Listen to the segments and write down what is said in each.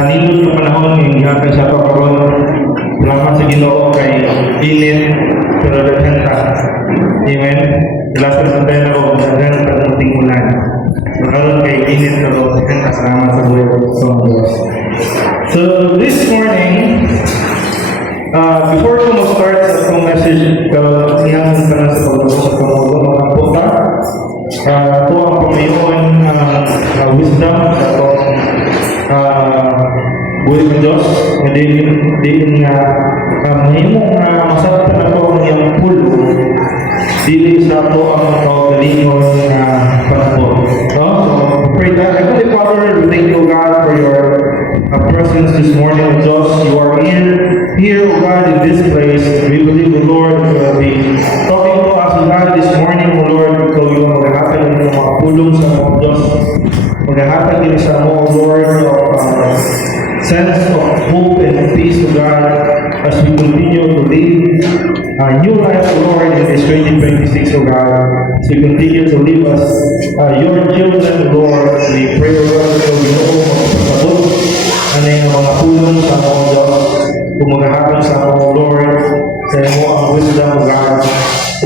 nindot na panahon ng gihapon sa pagkaroon. Salamat sa Ginoo kay init pero daghan ta. Amen. Lasan sa tayo na ko daghan ta ng tingulan. Karon kay init pero daghan ta salamat sa buhay sa Diyos. So this morning, before ko mag-start sa itong message, iyan ka na sa pagkaroon sa pagkaroon mga puta. Ito ang pamayon wisdom sa itong buhay ng Diyos. Din nga mahimong masaktan na ito ang iyong pulo. Dili sa ito ang kaugalingon na panahon. So, pray that. Heavenly Father, we thank you, God, for your presence this morning with us. You are here, O God, in this place. We believe, the Lord, will be talking to us, O God, this morning, O Lord, because you are maghahapan ng mga pulong sa mga Diyos. Maghahapan din sa mga, O Lord, of sense of hope and peace, O God, as we continue to live a new life, O Lord, in this 2026, O God. As we continue to live as your children, O Lord, we pray, O God, that we know magpapabot ano yung mga pulong sa mga Diyos, kung maghahapon sa mga Lord, sa mo ang wisdom, O God,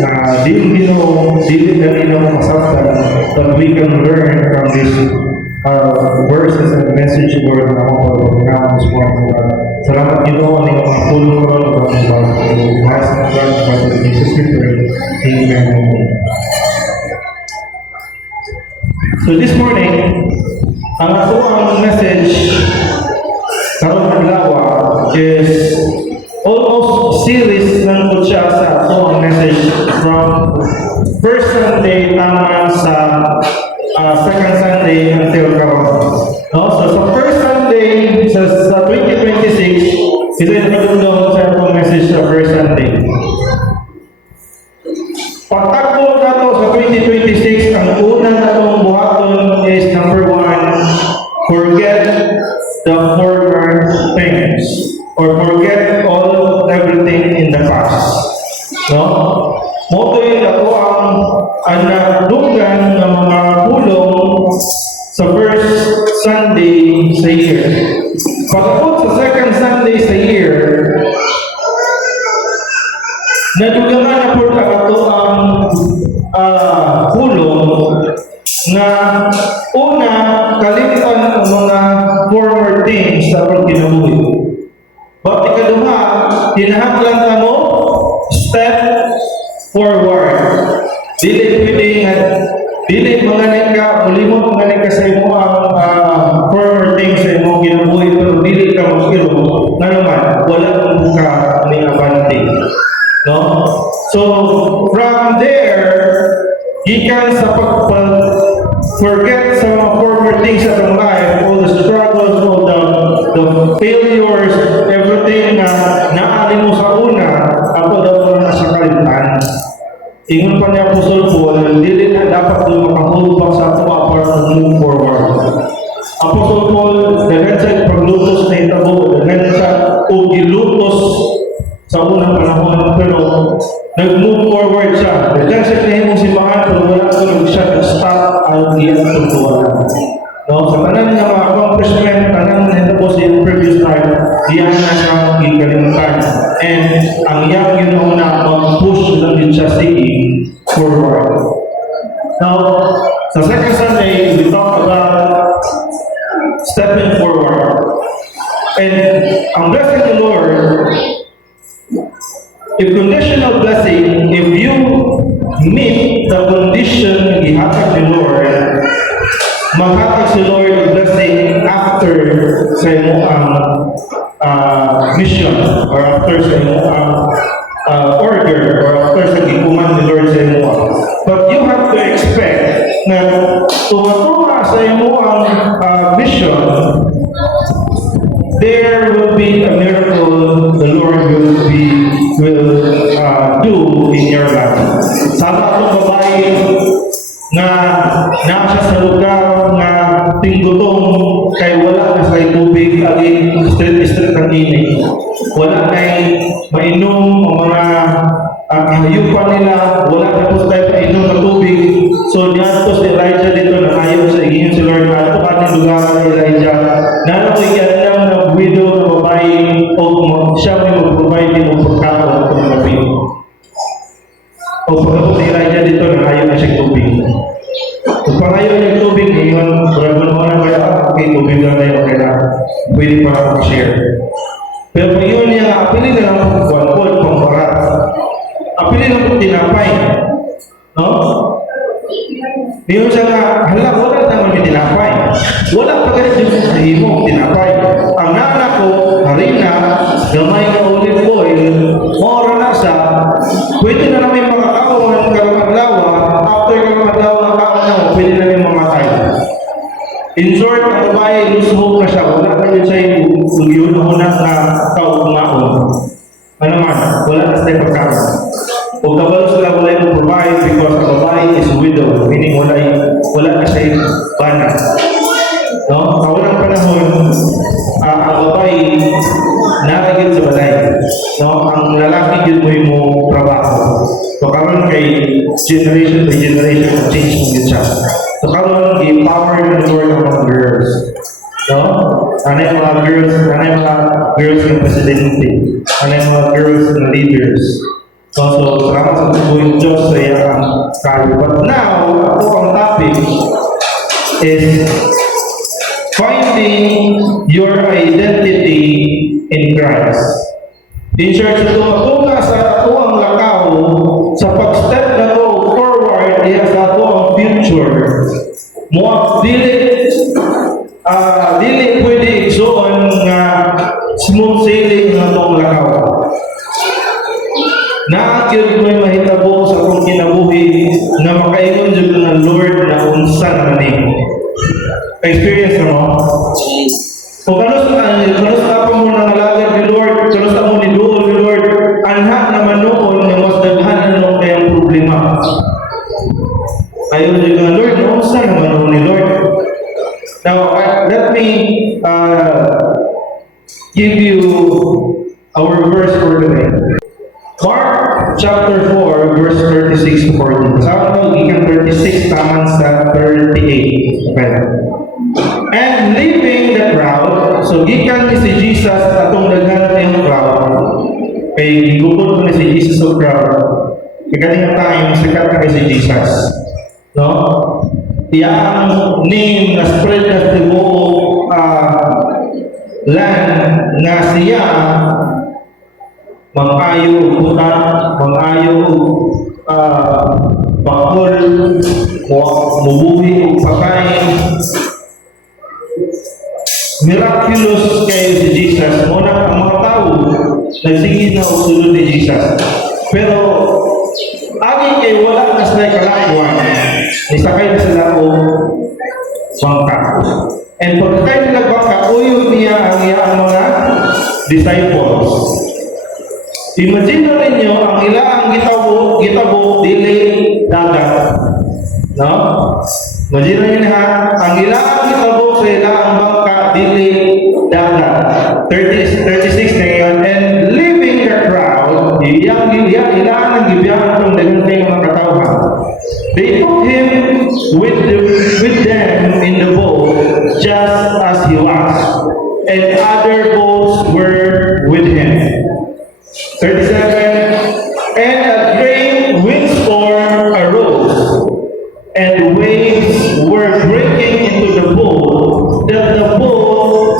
na dili na masaktan, that we can learn from this verses and message, Lord, na ako pag-pagkakaroon this morning, God. Salamat Ginoo ang mga pulong ko, God, God. Bless and God, God, in Jesus' name, amen. So this morning, ang ako ang message karong adlaw is almost series ng po siya sa ako ang message from first Sunday naman sa second Sunday until karon. No? So sa first Sunday sa 2026, ito yung nagdundong sa akong message sa first Sunday. Pagtakbo na to sa 2026, ang una na itong buhaton is number 1, forget the former things, or forget everything in the past. No? Moto yun ako ang nagdugan ng mga pulong sa first Sunday sa year. Pagkapot sa second Sunday sa year, nadugangan na po ito ang pulong na una, kalimutan ang mga former things sa akong kinabuhi. But ikaduha, tinahaklan ka mo, step forward. Dili manganig ka, ulimot manganig ka sa imo ang former things sa imo kinabuhi, pero dili ka magkiro, na naman, wala kang buka ng abante. No? So, from there, gikan sa forget sa mga former things sa itong life, all the struggles, all the failures, everything na naali mo sa una, ako daw na sa kalimtan. Ingon pa niya Apostle Paul, dili na dapat doon makahulog sa ato para move forward. Apostle Paul, daghan sa paglutos na itabo, daghan sa gilutos sa unang panahon, pero nag-move forward siya. Daghan siya kahimong simbahan, pero wala ko siya nag-stop ang iyang pagtuwanan. No, sa tanan nga mga accomplishment, tanan na ito sa yung previous time, diyan na siya ikalimutan. And ang iyang Ginoo na mag-push lang din siya sige forward. Now, sa second Sunday, we talk about stepping forward. And ang blessing of the Lord, a conditional blessing, if you meet the condition ihatag ni Lord, maghatag si Lord ang blessing after sa imo ang mission, or after sa imo ang order, or after sa gikuman ni Lord sa imo. But you have to expect na tumatuma sa imo ang mission, there will be a miracle the Lord will do in your life. Sama akong babae na nasa sa lugar na tinggutong kay wala na sa tubig agi street ng init. Wala kay mainom o mga hayupan nila, wala na po tayo painom ng tubig. So niya po si Elijah dito na ayaw sa ingin si Lord na ito kaning lugar na Elijah. Nanakoy yan ng widow na babae o siya may mag-provide din ng pagkaon at tubig. O pagkatapos ni Elijah dito, nangayon na siyang tubig. Kung pangayon yung tubig, ngayon, bago naman kaya, okay, tubig lang tayo, okay na. Pwede pa ako share. Pero pag yun niya, apili na lang kung kuwan-kuwan, pang-barat. Apili na kung tinapay. No? Ngayon siya nga, hala, wala naman may tinapay. Wala pa ganit yung sahimo, tinapay. Ang nana ko, harina, gamay na olive oil, mora na sa, pwede na namin makakaon ng kalamadlawa, after kalamadlawa, pwede na namin mamatay. In short, ang babae, lusmo na siya, wala na yun siya yung yun una na tao kumaon. Ano man, wala na siya pagkakas. Kung kabalo sila wala yung provide because ang babae is widow, meaning wala na siya yung bana. No? Sa walang panahon, ang babae naragid sa balay. No? Ang lalaki yun mo yung trabaho. So karon kay generation by generation change mo yun siya. So karon i-power the Lord among girls. No? Ano yung mga girls yung presidente? Ano yung mga girls na leaders? So salamat sa tubuhin Diyos sa iyang kayo. But now, ako ang topic is finding your identity in Christ. In church, ito ka sa ako ang lakaw, sa pag-step na to forward, iya sa ako ang future. Mo dili pwede igsoon nga smooth sailing na itong lakaw. Naakil may mahitabo sa akong kinabuhi na makaingon dyan ng Lord na unsa na ni. Experience na mo? Kung kanos na pa mo nang alagad ni Lord, kanos na mo ni Duol ni Lord, anha naman noon na mas daghan na kayang problema. Ayun dyan ng Lord, na unsa naman noon ni Lord. Now, let me give you our verse for today. Mark chapter 4, verse 36 to 40. Sa ako, ikan 36, taman sa 38. Okay. And leaving the crowd, so gikan ni si Jesus atong daghan ng crowd. Kay gigubot ko ni si Jesus sa crowd. Kagaling time, sikat na kay si Jesus. No? Iyang name na spread na sa buong land na siya mang-ayo puta, mang-ayo bakol, mubuhi o patay. Miraculous kayo si Jesus. Muna ang mga tao nagsigid na usulod ni Jesus. Pero agi kay wala na sila kalakwan. Nisakay na sila o bangka. And pagkakay nila bangka, uyog niya ang iyang mga disciples. Imagine na ninyo ang ilang gitabo dili dagat. No? Imagine na ninyo ang ilang gitabo sa ilang bangka dili dagat. 36 na yun. And leaving the crowd, ilang ang gibiyahan ng dagang mga katawhan. They took him with them in the boat just as he was. And other boats were with him. 37, and a great windstorm arose, and waves were breaking into the boat, that the boat,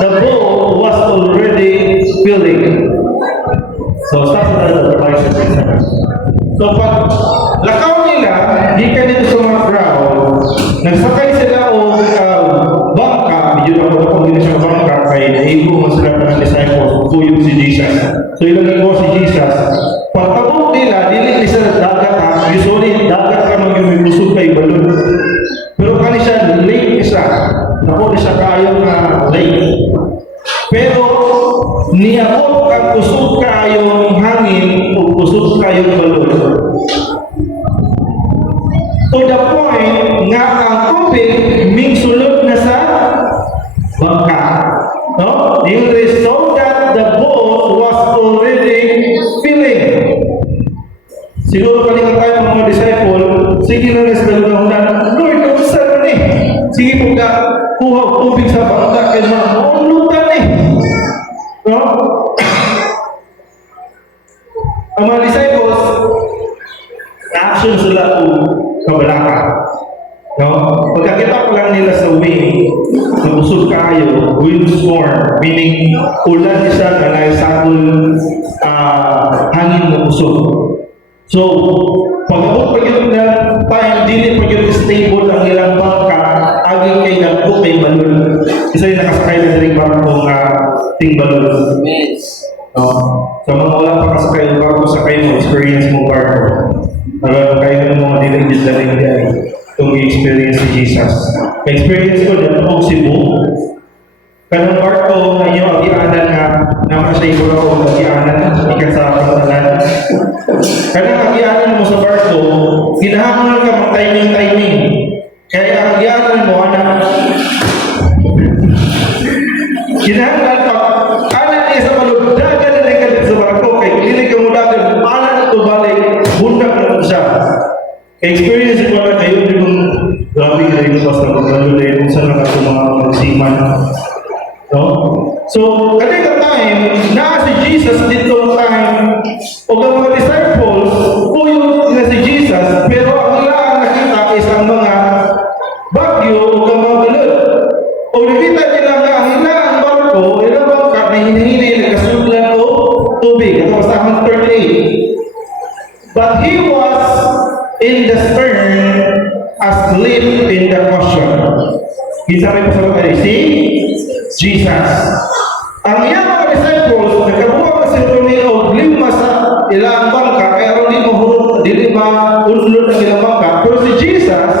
the boat was already filling. So, start na the devices. So, pag lakaw nila, di ka dito sa mga crowd, nagsakay sila o bangka, yun ako na kung hindi siya bangka, kay naigo mo sila ng disciples, tuyong si Jesus. So, ilagay mo si Jesus. Pagkabot nila, dili isa dagat ha, usually dagat ka mag-ilusog kay balon. Pero kani siya, lake isa. Naku, di siya kayong lake. Pero, niyakot ang kusog kayong hangin o kusog kayong balon. To the point nga ang tubig mingsulod na sa bangka. No? English, so that the boat was already filling. Siguro kalingan tayo mga disciple, sige na sa dalawang Lord, kamusta na ni? Sige po ka, kuha og tubig sa bangka kay maulutan eh. No? Ang mga disciples, na-action sila o kabalaka. No? Pagkakita ko lang nila sa wind, nabusog kayo, windstorm, meaning ulan siya na naisakol hangin na busog. So, pag-abot pa yun na time, dili pa yun stable ang ilang bangka, aging kay nagpo kay balon. Isa yung nakasakay na rin barko nga ting balon. No? So, mga wala pa kasakay ng barko, sakay mo, experience mo barko. Pero kayo ng mga diligid na rin dyan, itong experience si Jesus. Experience ko dito po Cebu. Kanang barko na inyo, agianan nga, naman siya yung ko agianan, ikan sa pantalan. Kanang agianan mo sa barko, ginahangon ka mag timing. Kaya ang agianan mo, anak, ginahangon ka, anak niya sa malugdagan na nagkalit sa barko, kaya kilig ka mo dagan, anak ito balik, bundak na siya. Experience ko na kayo, di kong grabe ka rin basta magkalo na yun sa mga magsiman. No? So, kanina time, na si Jesus dito time, o ang mga disciples, puyo na si Jesus, pero ang ilang nakita is ang mga bagyo o ang mga balon. O nakita nila nga ang ilang barko, ilang bangka na hinahinay nagkasudlan o tubig. Ito basahan 38. But he was in the stern, asleep in the cushion. Kita rin po sa mga Jesus. Ang iyang mga disciples, nagkabuha kasi ito o lima sa ilang bangka, pero di unlod ang ilang bangka. Pero si Jesus,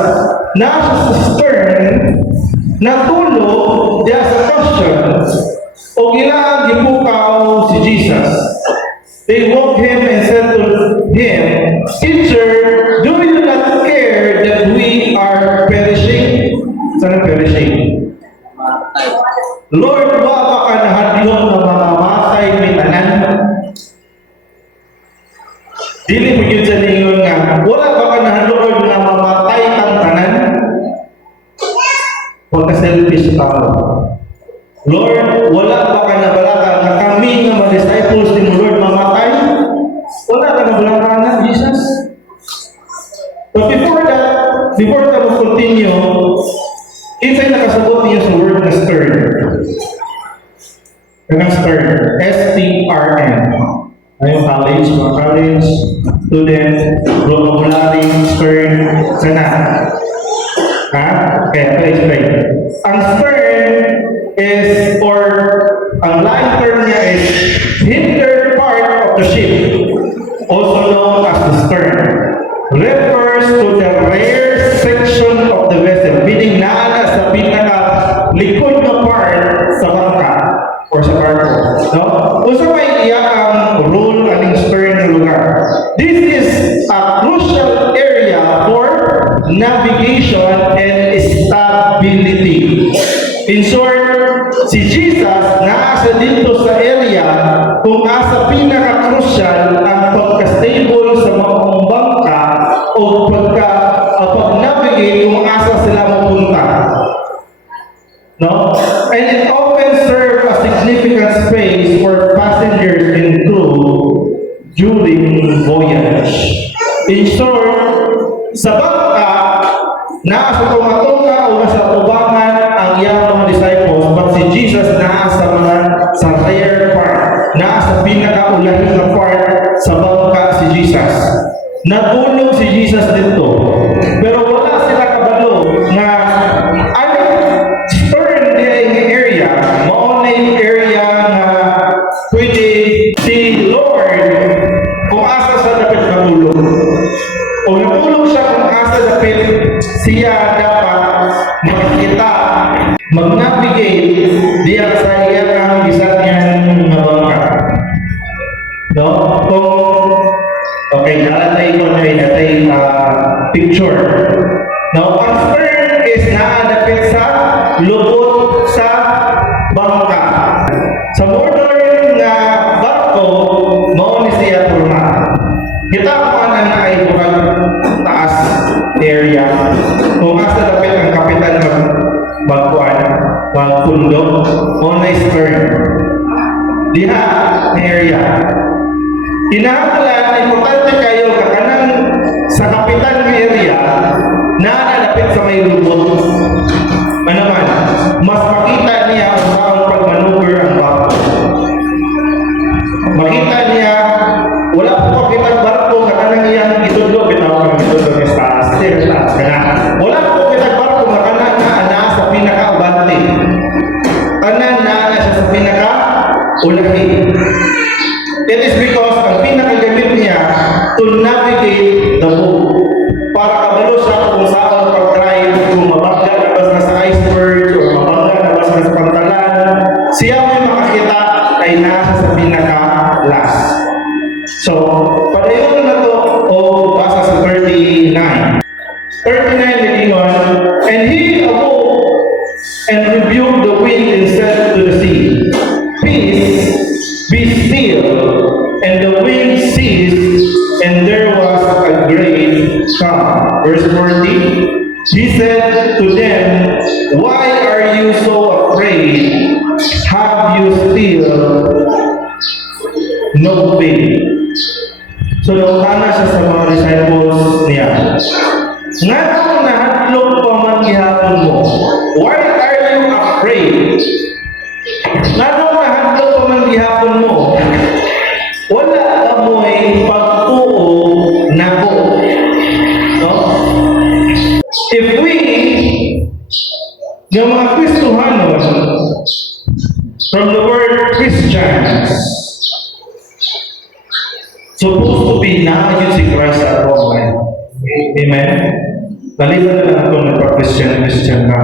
nasa sa stern, natulog diya sa cushion, o ilang gipukaw si Jesus. They woke him and said to him, Teacher, do you not care that we are perishing? Saan perishing? Lord, wa pa ka nahadlok na mamamatay mitanan? Dili mo yun sa ningon nga, wala pa ka nahadlok Lord na mamatay kang tanan? Huwag ka selfish tao. Lord, wala pa ka nabalaka na kami nga mga disciples ni Lord mamatay? Wala ka nabalaka na, Jesus? But before ka mag-continue, insay nakasabot niyo sa word na stern. Kanang stern. S-T-R-N. Ngayong college, mga college, student, vocabulary, stern, sana. Ha? Kaya, explain. Ang stern is, or ang line term niya is, hinder part of the ship, also known as the stern. Refers to the rear section of the vessel, meaning naala sa pinaka-likod na part sa bangka or sa barko. No? Kung sa may iyakang role aning stern na lugar. This is a crucial area for navigation and stability. In short, si Jesus naasa dito sa area kung asa pinaka-crucial ang pagka-stable sa mga bangka o pag-navigate kung asa sila mapunta. No? And it often serves a significant space for passengers and crew during voyage. In short, sa bangka, nasa tumatunga o nasa tubangan ang iyang mga disciples, but si Jesus nasa sa rear part, nasa pinaka-ulahin na part sa bangka si Jesus. Natulog si Jesus dito. Pero wala sila kabalo na ano, stern din area, maunay area na pwede si Lord kung asa sa dapat natulog. O natulog siya kung asa dapat siya dapat makikita, mag-navigate diya sa iyang gisagyan na bangka. No? Okay, nalatay ko na inatay picture. Now, ang stern is naadapit sa lubot sa bangka. Sa modern na barko, mauni siya turma. Kita ko na ay bukag taas area. Kung asa dapit ang kapitan magkuha kuan, mga pundok, o na stern. Diha, na area. Kinahanglan, importante kayo kakanang sa kapitan ng area na nalapit sa may lubot. Ano man, mas makita niya kung saan pag-maneuver ang barko. Makita niya, wala po makita ang barko, kakanang iyang itudlo, bitawag ng itudlo ng stairs, wala po makita ang barko, kakanang na sa pinaka-abante. Tanan na siya sa pinaka-ulahi. It is because ang pinakagamit niya to navigate the boat. Para kabalo siya kung saan pag-drive, kung mabangga na ba sa iceberg, o mabangga na ba sa pantalan, siya may makakita ay nasa sa pinaka-last. So, padayon na to, o basa sa 39. 39 nagingon, and he awoke and rebuked the wind and said to the sea, Peace, be still. And the wind ceased, and there was a great calm. Verse 40, he said to them, Why are you so afraid? Have you still no faith? So, nautana siya sa mga disciples niya. Nga kung nahadlok pa man gihapon mo, why are you afraid? Nga kung nahadlok pa man gihapon mo, wala amoy pagtuo na ko. No? If we, ng mga Kristohanon, from the word Christians, supposed to be na yun si Christ at all. Amen? Balikan na lang itong nagpa-Christian ka.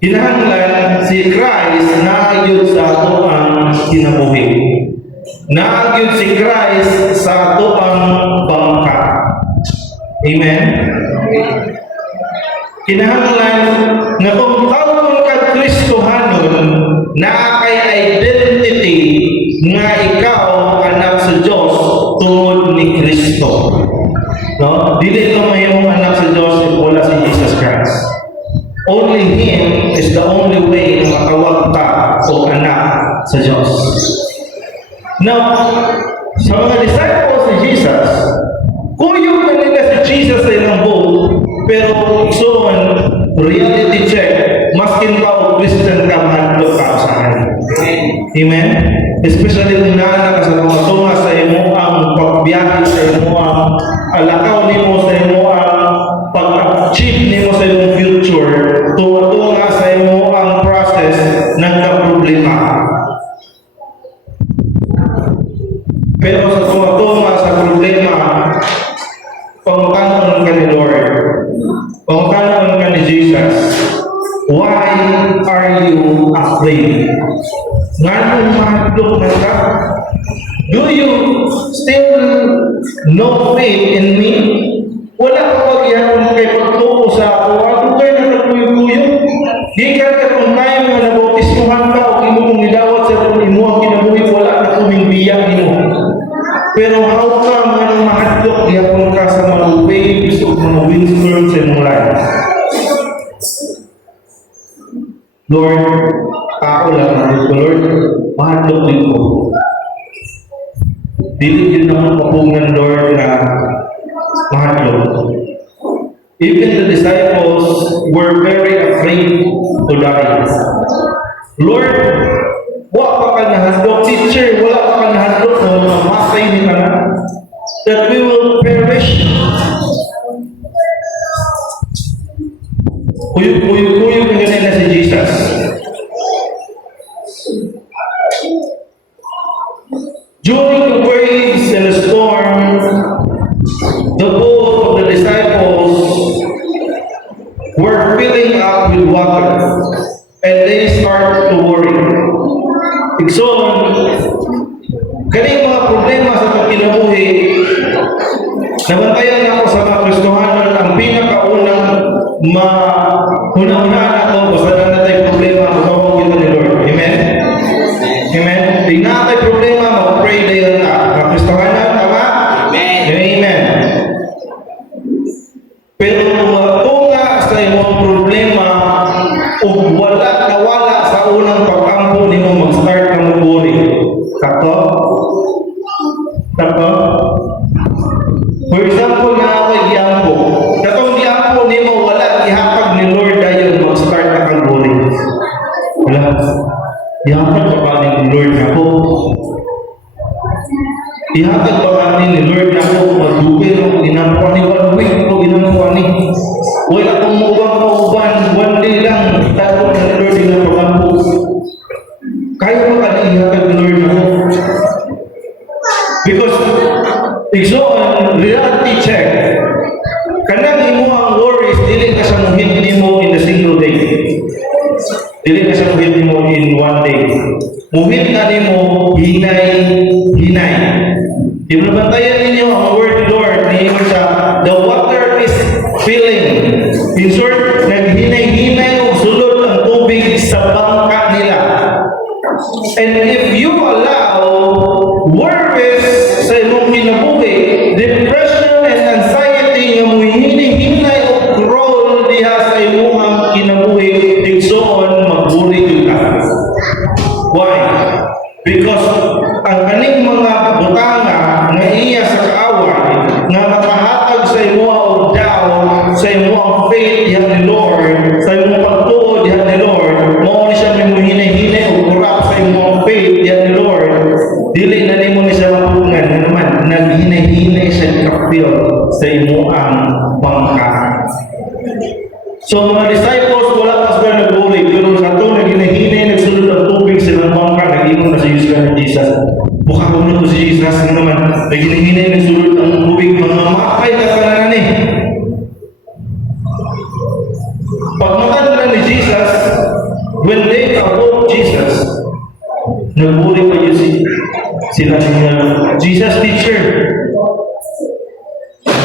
Hinahanglan si Christ na yun sa ato ang kinabuhi. Na yun si Christ sa ato ang bangka. Amen? Kinahanglan na kung tawag ka Kristohanon na kay identity nga ikaw anak sa Diyos tungod ni Kristo. No? Dili ito mayroong anak sa Diyos kung wala si Jesus Christ. Only Him is the only way na matawag ka o anak sa Diyos. Now, sa mga disciples ni Jesus, kung yung kanila si Jesus sa ilang boat, pero soon, reality check, maskin pa o Christian ka, mahadlok ka sa akin. Amen? Especially kung naanak ka sa mga tunga sa imo ang pagbiyahe sa imo ang alakaw nimo sa imo ang pag-achieve nimo sa iyong future, tunga sa imo ang process ng problema. Pero sa tunga sa problema, pangutanon ka ni Lord, pangutanon ka ni Jesus, why are you afraid? Ngayon mahadlok na ka? Do you still no faith in me? Wala ka pagyapon kay pagtuo sa ako. Ako kayo na nagkuyo-kuyo. Di ka kung tayo nga nabautismuhan ka o kinumong idawat sa imo ang kinabuhi, wala na kuming biyak mo. Pero how come nga nang mahadlok yapon ka sa mga waves o mga windstorms sa iyong life? Lord, ako lang, Lord, mahadlok din ko. Dili yun naman papungan, Lord, na mahadlok. Even the disciples were very afraid to die. Lord, wala pa ka nahadlok. Teacher, wala pa ka nahadlok na mamatay ni ka na. That we will perish. Kuyog na ganyan na si Jesus. During the waves and the storm, the boat of the disciples were filling up with water, and they started to worry. So, kaning mga problema sa pagkinabuhi, nabantayan ako sa mga Kristohanon ang pinakaunang mahuna-hunaan ako basta na natay problema kasama kita ni Lord. Amen? Amen? Di na natay problema, mag-pray dayon ka. Mga Kristohanon, tama? Amen? Amen. Pero kung nga sa imong problema, ug wala nawala sa unang pag-ampo nimo mag-start ka magbulig. Sakto? Sakto? For example, na ako giampo. Katong giampo nimo wala gihapag ni Lord dayon mag-start ka magbulig. Wala. Gihapag pa ni Lord nako. Ihatag ba ni Lord nako magdugay ng ginampo ni 1 week o ginampo ni. Wala akong mubang one day lang tayo ni Lord na pagampo. Kaya mo ka na ihatag ni Lord nako. Because igsoon, reality check. Kanang imo ang worries, dili ka sa muhit nimo in a single day. Dili ka sa muhit nimo in 1 day. Muhit na nimo hinay. Ibabantayan ninyo ang word Lord ni sa the water is filling. In short, naghinay-hinay o sulod ang tubig sa bangka nila. And if you allow worries sa imong kinabuhi, depression and anxiety nga mo hinay-hinay o crawl diha sa imong kinabuhi, igsoon magburi ka. Why? Because ang kaning mga butanga nga iya sa kaaway nga makahatag sa imo og doubt, sa imo ang faith diha ni Lord, sa imo pagtuo diha ni Lord, mao ni siya may hinay-hinay o kurap sa imo ang faith diha ni Lord. Dili na nimo ni siya mapungan nga naman naghinay-hinay siya kapil sa imo ang bangka. So mga disciples wala pa sila nagbulig, pero sa ito naghinay-hinay nagsulod ang tubig silang bangka, nag-ingon na si Jesus. Buka ko na si Jesus nga naman, naghinay-hinay nagsulod ang tubig, mga makay na kananan eh. Pagmatan na ni Jesus, when they approach Jesus, nagbulig pa yun sila niya, Jesus teacher.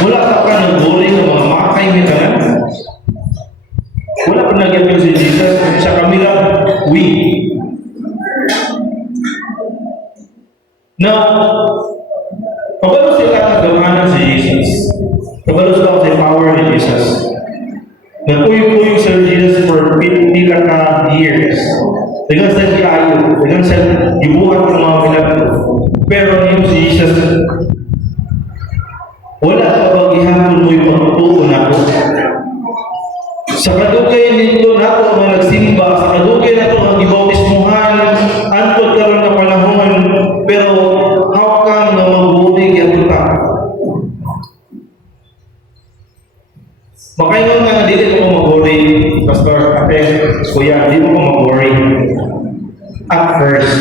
Wala ka nagbulig ng mga makay ni kanan. Wala pa nagyapin si Jesus sa kamila, we. Now, kabalo sila kagamanan si Jesus. Kabalo sila sa power ni Jesus. Nagpuyog-puyog si Jesus for 50 ka years. Dagang sa kiayo, dagang sa ibuhat ng mga milagro. Pero yung si Jesus, wala ka pag-ihapon mo yung pagtutuon ako. Sa kadugay nito nato nga nagsimba, sa kadugay nato ang gibautismuhan, antod karon nga panahon, pero how come nga magbulig yato ta? Makaingon ka nga dili mo mag-worry, Pastor Ate, Kuya, di mo mag-worry. At first.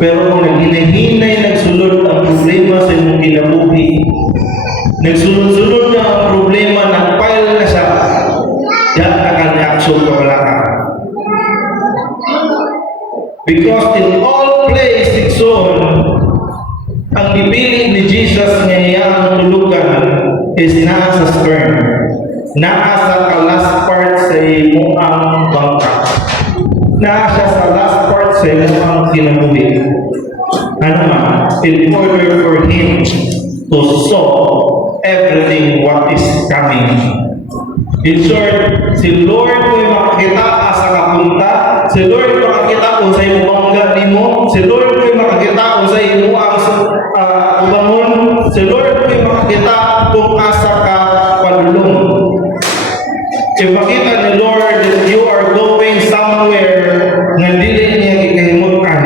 Pero kung naghinay-hinay, nagsulod ang problema sa imong kinabuhi, nagsulod-sulod na ang problema, nagpile na siya, diyan akan reaction ka wala ka. Because in all place, Dixon, ang pipili ni Jesus nga iyang tulugan is naa sa stern, naa sa last part sa imo ang bangka, naa siya sa last part sa imo ang kinabuhi. Ano man, in order for Him to solve everything what is coming. In short, si Lord ko'y makakita sa kapunta, si Lord ko'y makakita kung sa imo bangga nimo, si Lord ko'y makakita kung sa imo ang ubangon, si Lord ko'y makakita kung asa ka padulong. If makita ni Lord that you are going somewhere nga dili niya gikahimutan,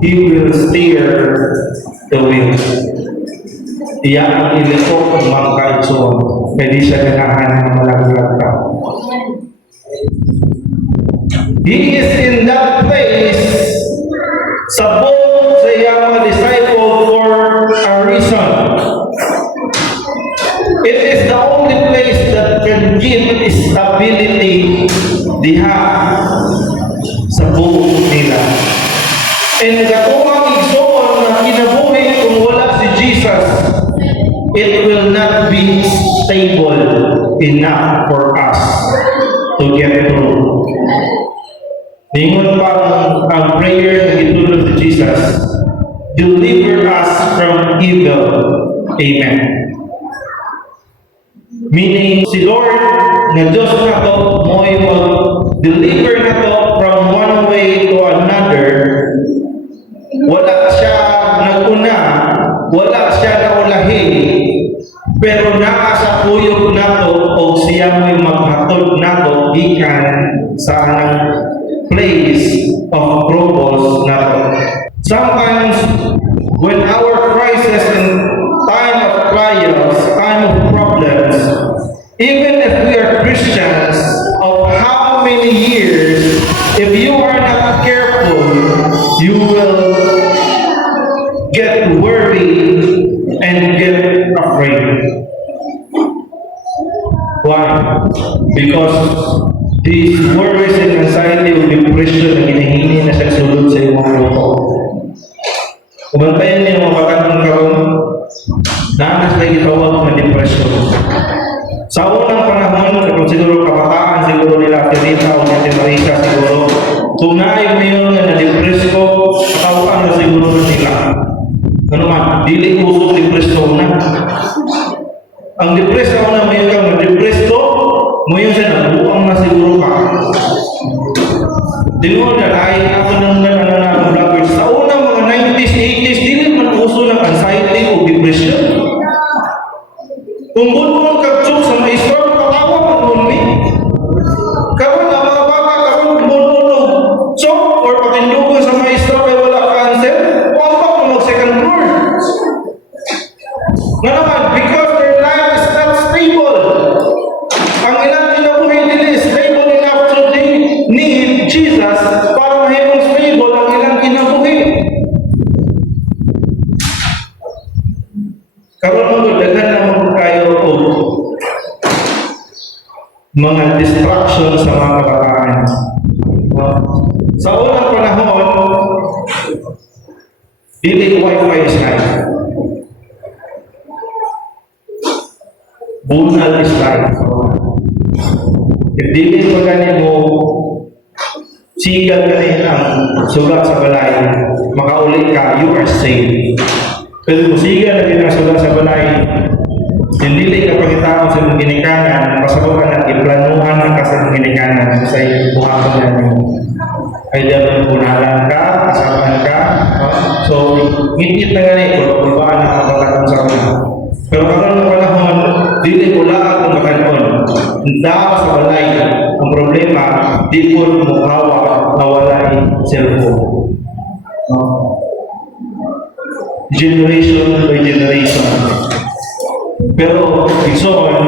He will steer the wheel. Iya ang iliko ng mga kaitsuan. Kaya di siya ganahan ng malaglag ka. He is in that place sa boat sa iyang mga disciple for a reason. It is the only place that can give stability diha sa buong nila. And katuwang igsoon na kinabuhi kung wala si Jesus, it will not be stable enough for us to get through. Ningon pa ang prayer na gitulog ni Jesus, deliver us from evil. Amen. Meaning, si Lord, nga Diyos na to mo'y mag-deliver na to from one way to another, wala siya naguna, wala siya naulahi, pero naa sa kuyog na to o siya mo'y maghatod na to gikan sa anang place of troubles na to. Sometimes, when our crisis and time of trials, time of problems, even if we are Christians of how many years, if you are not careful, you will get worried and get afraid. Why? Because these worries and anxiety will be pressure na hinihini na siya sulod sa iyong luto. Kumantayan niyo mga katang karon, nanas na itawag na depression. Sa unang panahon, kung siguro kabataan, siguro nila Tirita o Ate Marisa siguro, kung naayos niyo nga na-depress ko, katawaan na siguro nila. Ano man, dili usok depression na. Ang depress ako na mayon kang na-depress ko, mayon siya nabuang na siguro ka. Dino na lain ako ng vloggers. Sa unang mga 90s, 80s, dili man uso ng anxiety o depression. Kung bunbun kagtsok sa mga istor, katawa man bunmi. Karon ang mga bata, karon bunbun o tsok or patindugan sa mga istor ay wala cancer, wampak na mag-second floor. Nga naman, because their life is not stable. Ang ilang kinabuhi nila is stable enough so they need Jesus para mahimong stable ang ilang kinabuhi. Karon mo daghan na kayo o mga distraction sa mga kabataan. Sa unang panahon, dili wifi is life. Bunal is life. If dili mo ganin mo sigal ganin ang sugat sa balay, makaulit ka, you are safe. Pero kung sigal na ang sugat sa balay, hindi ka pagkitaon sa mga ginikanan, pasabot ka na, iplanuhan na ka sa mga ginikanan sa buhaton na nyo. Ay dyan punalan ka, kasabahan ka. So, ngingit na nga kung baan na ang pagkatang sa mga. Pero karon ng panahon, dili ko lang akong makanon. Daw sa walay, ang problema, di ko mukhawa na walay cellphone. Generation by generation. Pero, igsoon,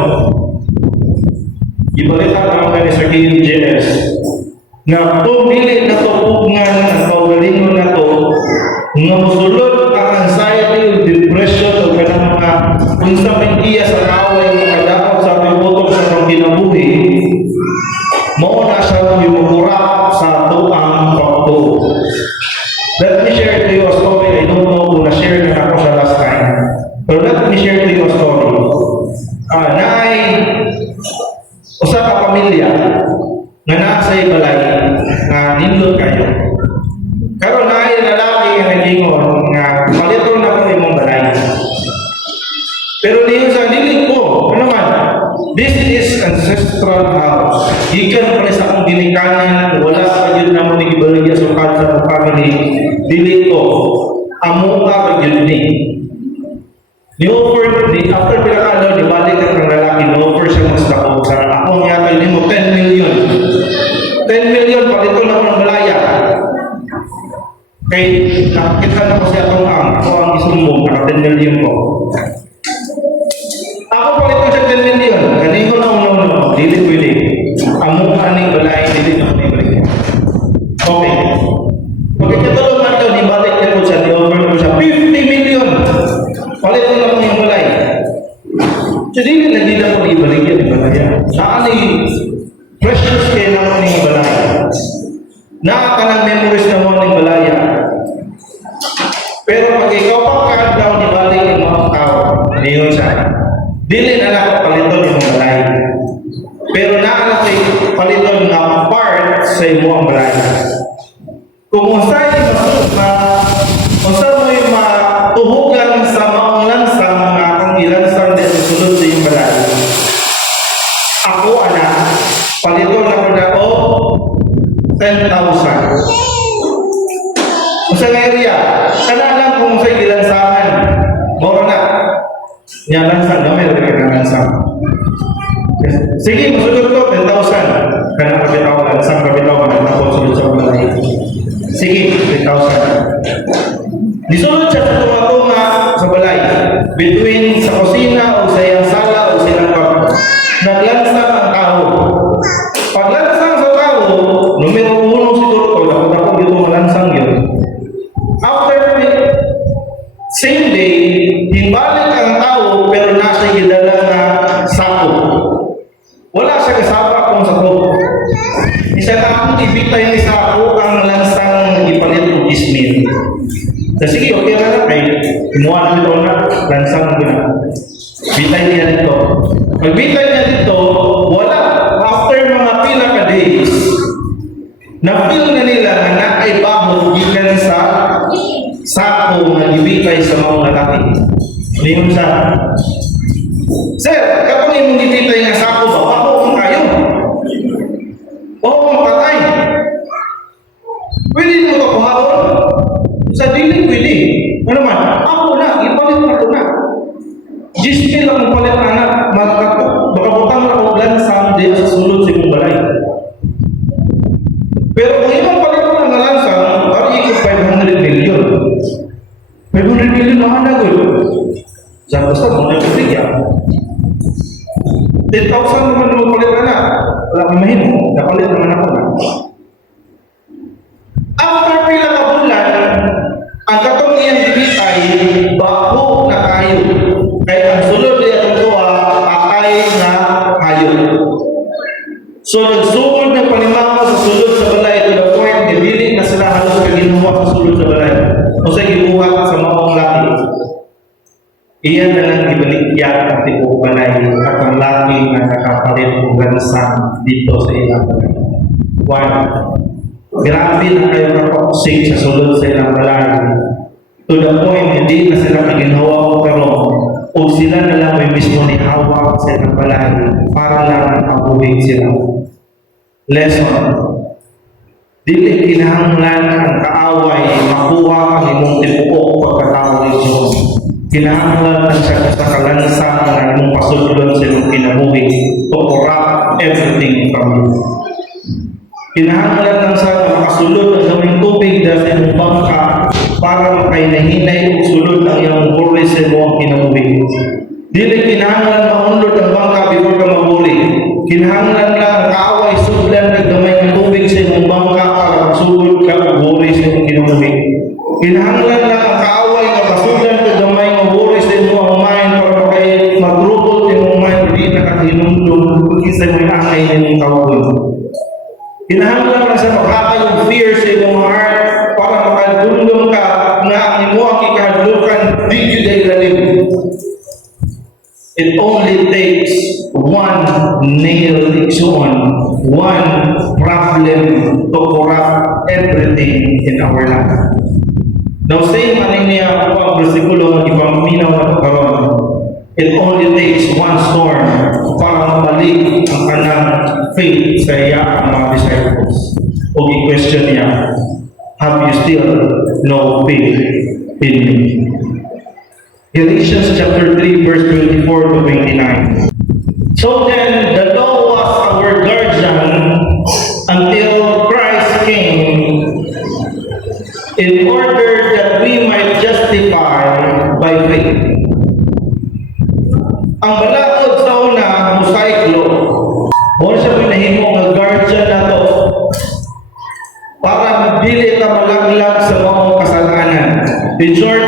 ibalita naman ka ni Sir KJS na kung dili na to pugngan ang kaugalingon na to, nga musulod ang anxiety o depression o kanang mga unsa may iya sa kaway makadaot sa pibutok sa mga kinabuhi, mao na siya yumurap sa tuang pakto. Let me share to you a story. I don't know kung na-share na ako sa last time. Pero let me share to you a story. Naay usa ka pamilya nga naa sa balay nga nindot kayo. Karon naay lalaki nga nagingon nga paliton na ko imong balay. Pero niyo sa dili ko, ano man, this is ancestral house. Gikan pa sa akong ginikanan, wala pa yun na mo ni gibalaya sa sa family. Dili ko, amo ka pa yun ni. Ni-offer, after pinakalaw, di balik ka ng lalaki, ni-offer siya mas ako. Sa akong yakal ni mo, 10 million. 10 million, palito na ako ng balaya. Kaya nakakita na ko siya itong ako ang isumbong, naka 10 million ko. Ako palito siya 10 million. Ganito na uno, dili pwede. Amo aning balay, dili na pwede balik. Okay. Okay, katulog man ito, di balik ka po siya, ni-offer ko siya, 50 million. Palit ko lang yung balay. Jadi lagi na ko ibalik yan, balaya. Saan ay precious kayo naman yung balaya. Nakakalang memories na mo ng balaya. Pero pag ikaw pa daw ni balik yung mga tao, niyon siya. Dili na lang paliton yung balay. Pero nakalaki paliton na part sa imo ang balay. Kung unsay mo yung matuhugan sa maong lansang na akong ilansang din sulod sa yung balay. Ako, anak, palito na ko na o 10,000. Sa area, kana lang kung sa gilansahan, moro na. Nya lansan na may lansan. Sige, masulod ko 10,000. Kana kabitaw lansan, kabitaw ka na po sulod sa balay. Sige, 10,000. Disulod siya sa tumatong sa balay. Between sa kusina o sa iyang sala o sa ilang kwarto. Naglansang ang tao. Paglansang sa tao, numero 1 siguro ko, dapat dito malansang yun. After the same day, himbalik ang tao pero nasa gidala na sako. Wala siya kasapa kung sako. Isa na akong ibitay ni sako ang lansang ipalit ng ismil. So, sige, okay na kay kumuha na dito na lansang na. Bitay niya dito. Pag bitay niya dito, wala. After mga pila ka days, na-feel na nila na nakaibahog gikan sa sako na ibitay sa mga lalaki. Lingon siya, Sir, kapag yung ibitay nga sako ba, ako kung kayo. O kung patay. Pwede mo ito kuhapon? Sa diling pwede. Ano man, ako na, ipalit na ko na. Gismil akong palit na na, magkato. Baka butang na akong lansang di sa sulod sa imong balay. Pero kung ibang palit ko na lansang, pari ikot 500 million. 500 million naman na good. Sabi ko sa mga nagpapigyan. 10,000 naman naman palit na na. Wala kong mahino, napalit naman ako na. After pila ka bulan, ang katong iyang dibitay, bako na kayo. Kaya ang sulod niya itong tuwa, patay na kayo. So, nagsugod ng panimawa sa sulod sa balay to the point na dili na sila halos kaginuha sa sulod sa balay. O sa gibuhat sa mga laki. Iyan na lang ibalikyan ang tipong balay at ang laki na nakapalit ng lansang dito sa ilang balay. One, grabe na kayo kapoksig sa sulod sa ilang balay. To the point, hindi na sila kaginuha o karon. O sila na lang may mismo ni hawak sa ilang balay para lang mabuhay sila. Lesson. Dili kinahanglan ang kaaway makuha ang imong tibuok pagkatao ni Diyos. Kinahanglan ang siya sa kalansang na imong pasulod sa imong kinabuhi to corrupt everything from you. Kinahanglan lang sa makasulod ang gaming tubig dahil sa imong bangka para makainahinay o sulod ang iyong buri sa imong kinabuhi. Dili kinahanglan maunlod ang bangka before ka maburi. Kinahanglan lang ang kaaway sudlan ng gamay ng tubig sa imong bangka para magsulod ka o buri sa imong kinabuhi. Kinahanglan lang ang kaaway na pasudlan ng gamay ng buri sa imong mind para magrubol sa imong mind hindi nakahinumdum kung sa imong angay na imong kaaway. Kinahanglan lang sa makakay yung fear sa imong heart para makadundong ka na ang imo ang ikahadlukan di jud ay lalim. It only takes one nail igsoon, one problem to corrupt everything in our life. Now, same aning niya ang bersikulo ng ipaminaw na ito karon. It only takes one storm para mabalik ang kanang faith sa iya ang mga disciples. O i-question niya, have you still no faith in me? Galatians chapter 3 verse 24 to 29. So then, the law was our guardian until Christ came in order that we might justify by faith. Ang balakod sa una, Mosaic law. Muna siya pinahimo ng guardian na to para dili ka malaglag sa mga kasalanan. In short,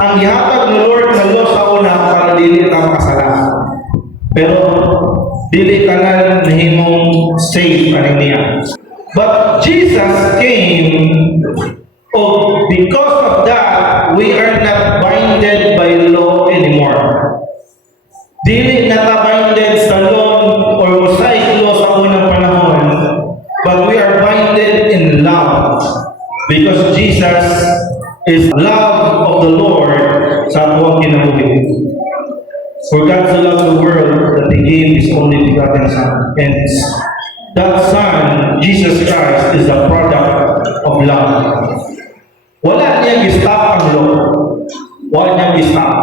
ang ihatag ng Lord na law sa una para dili ka makasala. Pero dili ka na nahimong safe aning niya. But Jesus came, because of that, we are not binded by law anymore. Dili natabinded sa law or Mosaic law sa unang panahon, but we are binded in love because Jesus is love of the Lord sa ating kinabuhi. For God so loved the world that He gave His only begotten Son, and that Son, Jesus Christ, is the product of love. Wala niyang i-stop ang law. Wala niyang i-stop.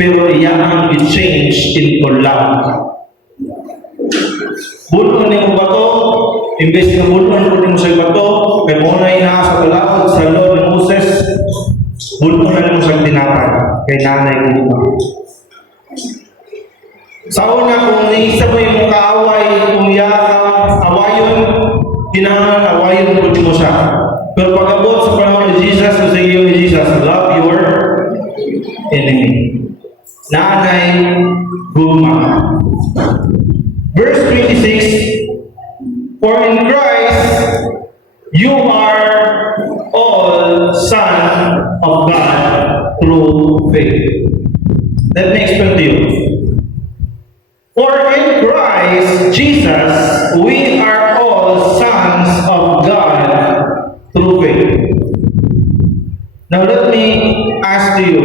Pero iyan ang i-change into love. Bulon niyo ba ito? Imbes na bulon mo sa bato, may muna inaasa talakot sa law ni Moses, bulon na mo sa tinapay kay nanay ko ba. Sa una, kung naisa mo yung kaaway, umiyaka, awayon, kinangan awayon mo siya. Pero pag-abot sa panahon ni Jesus, sa iyo ni Jesus, love your enemy. Nanay, guma. Verse 26, for in Christ, you are all sons of God through faith. Let me explain to you. For in Christ Jesus, we are all sons of God through faith. Now let me ask you,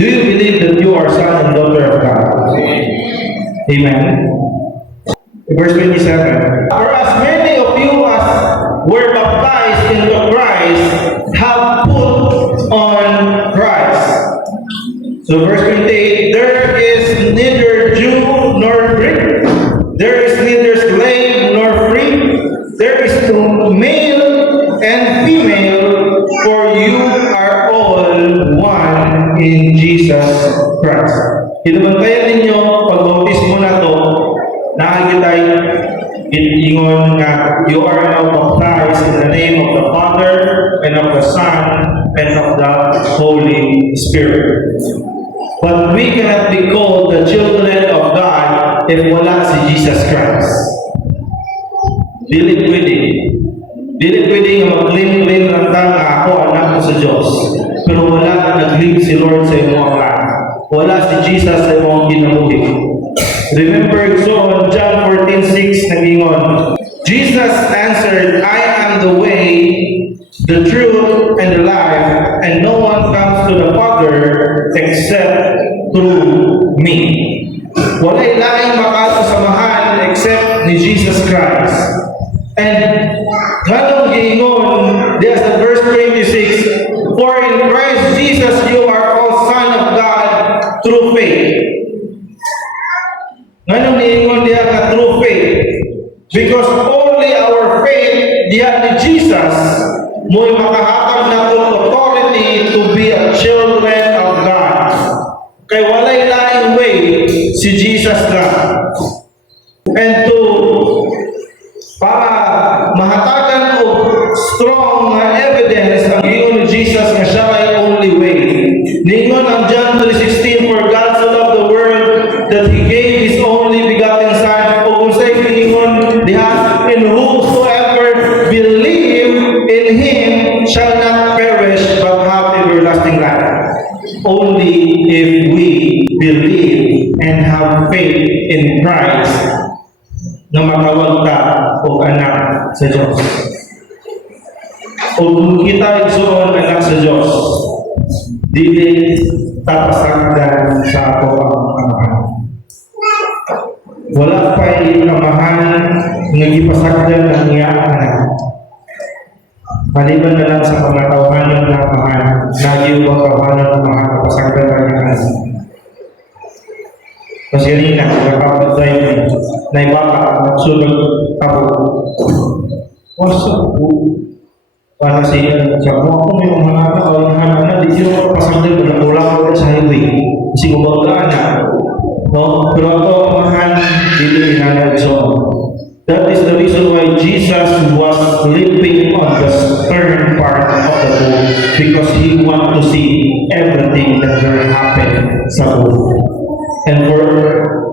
do you believe that you are son and daughter of God? Amen. Verse 27. For as many of you as were baptized into Christ have put on Christ. So verse 28, there is neither Jew nor Greek, there is neither slave nor free, there is no male and female, for you are all one in Jesus Christ. Hinubantayan ninyo, pag-bautismo na to, nakikitay, ingon nga, you are now baptized in the name of the Father, and of the Son, and of the Holy Spirit. But we cannot be called the children of God if wala si Jesus Christ. Dili pwede. Dili pwede nga mag-claim lang ta nga ako anak ko sa Diyos. Pero wala nag-claim si Lord sa iyong mga. Wala si Jesus sa iyong ginabuhi. Remember so John 14:6 nag-ingon, Jesus answered, I am the way, the truth, and the life, and no one comes to the Father except through me. Walay laing makasasamahan except ni Jesus Christ. And ganong giingon, there's the verse 26, for in Christ Jesus you are all son of God through faith. Ganong giingon diya ka through faith. Because only our faith diya ni Jesus mo'y makahatag na authority to be a children of God. Kay walay laing way si Jesus na. And to para mahatagan o strong na evidence ang ingon ni Jesus na siya ay only way. Ningon ang John 3:16, for God so loved the world that He gave His only begotten Son, o kung sa'yo ningon diha, in whosoever believe in Him shall not perish but have everlasting life. Only if we believe and have faith in Christ na makawag ka o anak sa Diyos. O kung kita igsoon anak sa Diyos, dili tapasagdan sa ato ang amahan. Wala pa'y amahan nga gipasagdan ng iya anak. Maliban na lang sa mga tawanan ng amahan, nagiwang tawanan ng mga kapasagdan ng iya anak. Kasi rin na, nakapag tayo na ibaka, sunod ako. Wasa po. Para siya, kung may mga anak o yung anak na, di siya pasagdan na kulang ko sa highway. Kasi kumbaga na. No? Pero ito, mahal, dito inanag. So, that is the reason why Jesus was sleeping on the stern part of the boat. Because He wanted to see everything that will happen sa boat. And for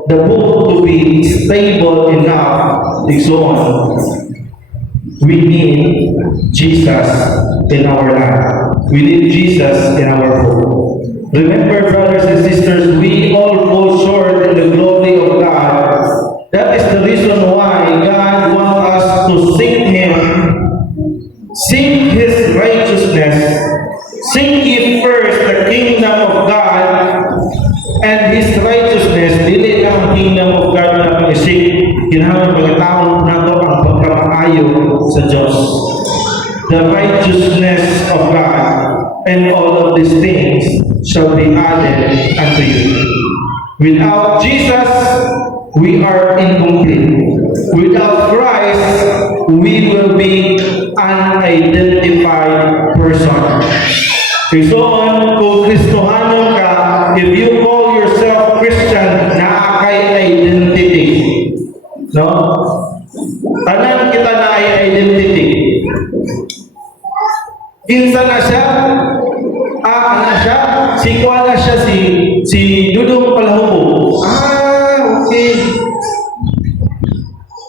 the boat to be stable enough, so on, we need Jesus in our life. We need Jesus in our boat. Remember, brothers and sisters, we all fall short in the glory of God. That is the reason why God wants us to seek Him, seek His righteousness, seek ye first the kingdom of God and His righteousness. Dili lang ang kingdom of God na pag-isik. Kinahanglan mga tao makuha nato ang pagkamaayo sa Diyos. The righteousness of God, and all of these things shall be added unto you. Without Jesus, we are incomplete. Without Christ, we will be unidentified person. So kung Kristohanon ka, if you call yourself Christian, naa kay identity. No? Tanan kita na ay identity. Kinsa na siya? Na siya? Si Kuan na siya, si Dudong Palahubo. Okay.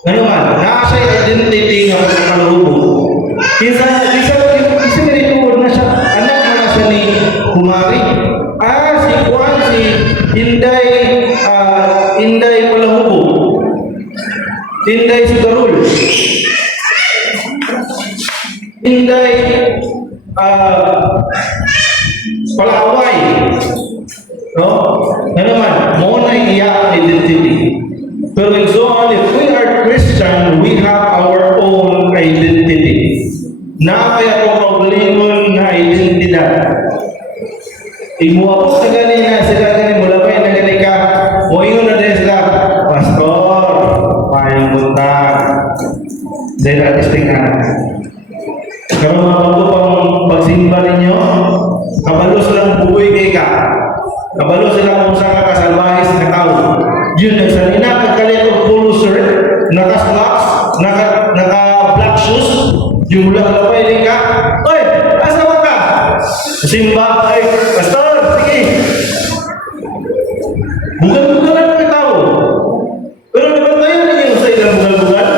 Ano man? Naa siya identity ng Palahubo. Kinsa nilituod na siya. Anak na siya ni Kumari. Si Kuan, si Inday Palahubo. Inday Sudarul. Inday Palaway. No? Ano man? Mo na iya identity. Pero so on, if we are Christian, we have our own identity. Na kaya kung kaugalingon na identidad. Imuapos na gani na sila gani mula ba na gani ka, mo ingon na din sila, Pastor, payong buntag. Dahil artisting ka. Pero mga bago pang pagsimba ninyo, kabalo silang buhay kay ka. Kabalo silang kung saan kasalbahis na tao. Yun, nagsalina, kagalit o polo shirt, naka-slacks, naka-black shoes, yung mula-labay din ka. Oy, asa ba ka? Simba, ay, Pastor, sige. Bugal-bugalan ng tao. Pero nabantayan ninyo sa ilang bugal-bugal.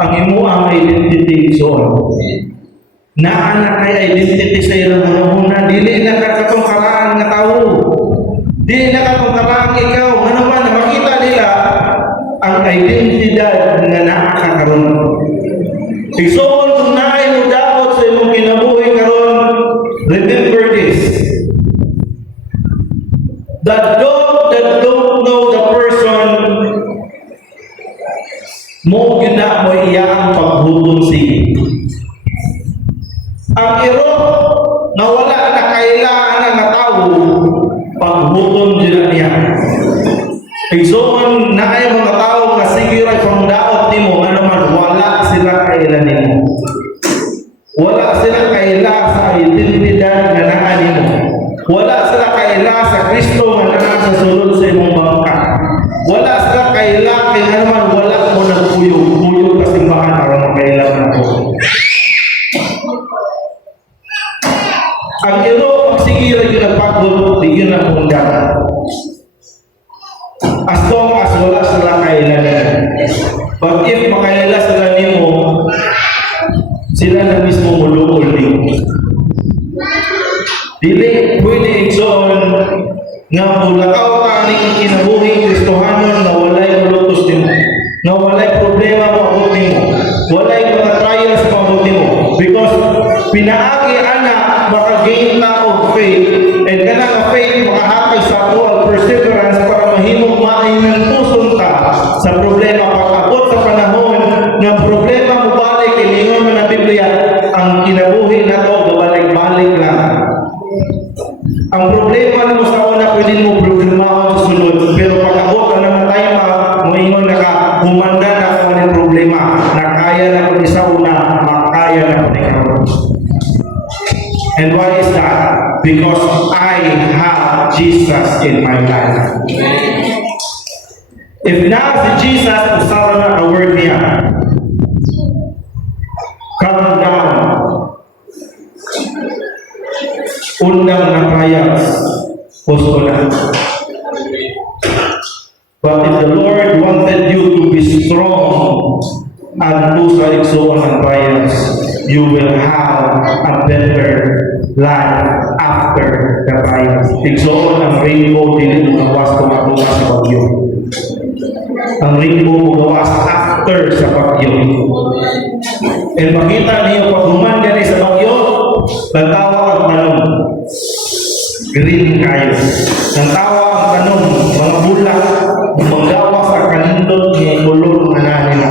Ang imo ang identity so na kay identity sa ilang mga muna, dili na katong karaan nga tao, dili na katong karaan ikaw, ano ba na makita nila ang identidad nga nakakaroon. Igsoon kung naay mo dapat sa imong kinabuhi karon, remember this, that dog that don't know the person mo gina mo iya ang paghutom sige. Ang iro na wala na kailangan na tao, paghutom din niya. Igsoon na ay mga tao nga sige ray pangdaot nimo, ano man wala sila kailan nimo. Wala sila kaila sa identidad nga naa nimo. Wala sila kaila sa Kristo nga naa sa sulod sa imong bangka. Wala sila kaila kay ano man wala mo nagpuyog ka simbahan aron makailangan ako. Ang iro pagsigira yung nagpagod, di yun ang pundan. As long as wala sila kailangan. But if makaila sila nimo, sila na mismo mulukol din. Dili pwede igsoon nga mulakaw kaning kinabuhing Kristohanon na walay mulutos nimo, na walay problema maabot nimo, walay mga trials maabot nimo, because pinaagi ana makagain na og faith, and kanang faith makahatag sa tuwag perseverance para mahimong mainang puson ta sa problema pag-abot sa panahon ng problema mo balik iningon mo na Biblia ang kinabuhi na to gabalik-balik lang. Ang problema mo sa una pwede mo problema sa sunod, pero pag-abot ka naman tayo moingon na ka humanda na kung anong problema na kaya na kung isa una makaya na kung ikaw. And why is that? Because I have Jesus in my life. If now si Jesus usara na ka-word niya, calm down, undang na trials, puso na. But if the Lord wanted you to be strong and to sa igsoon ng trials, you will have a better life after the trials. Igsoon ang rainbow din ng gawas tumatunga sa bagyo. Ang rainbow gawas after sa bagyo. And makita niyo pag humanda ni sa bagyo, nagtawa ang tanong. Green kayo. Nagtawa ang tanong, mga bulak, manggawa sa kanindot ng kulong ananin.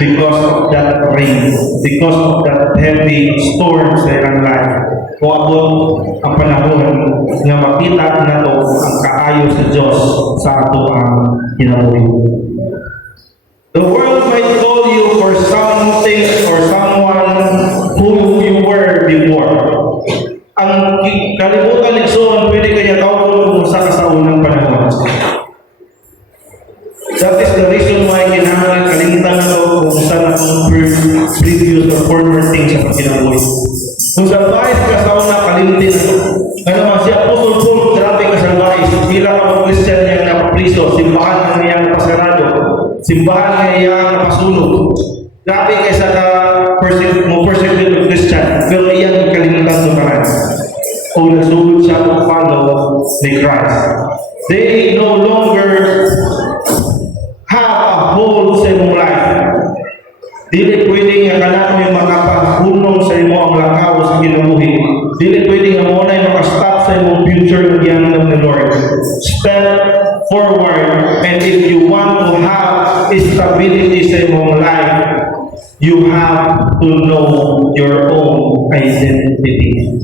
because of that rain, because of that heavy storm sa ilang life. Kung abot ang panahon nga makita na to ang kaayo sa Diyos sa ato ang kinabuhi. The world might call you for something or someone who you were before. Ang kalibutan nigsoon, pwede kanya tawag kung sa kasaunang panahon. That is the reason why kailangan kalimutan na ito kung saan ang previous or former things sa kinabuhi. Kung sa bahis ka sa una, kalimutin na. Ano man siya, pusol-pusol, grabe ka sa bahis. Bila ka mag-Christian niya napapriso, simbahan niya napasarado, simbahan niya napasunog. Grabe kayo sa persecute of Christian, pero iyan kalimutan sa kanan. Kung nagsulod siya to follow ni Christ. They no longer have a hold sa imong life. Dili pwede nga kanang may makapahunong sa imo ang lakaw sa kinabuhi. Dili pwede nga mo na makastop sa imong future ng giyanam ni Lord. Step forward, and if you want to have stability sa imong life, you have to know your own identity.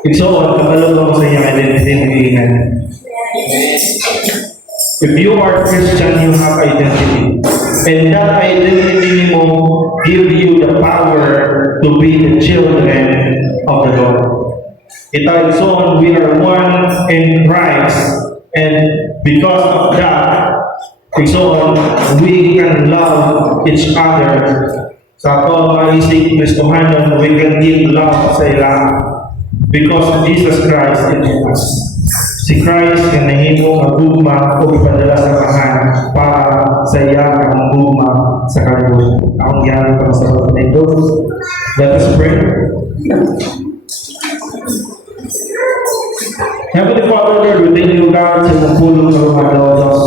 Igsoon, kapalog mo sa iyong identity. If you are Christian, you have identity. And that identity mo give you the power to be the children of the Lord. Ita igsoon, we are one in Christ. And because of that, igsoon, we can love each other. Sa ato mga isig Kristohanon, we can give love sa ilang. Because Jesus Christ in us. Si Christ yung nahimo ang gugma o ipadala sa kahan para sa iya ang gugma sa kalibutan. Ang yan para sa pagkakas. Let us pray. Heavenly Father, Lord, we thank you, God, sa mga pulong ng mga Diyos.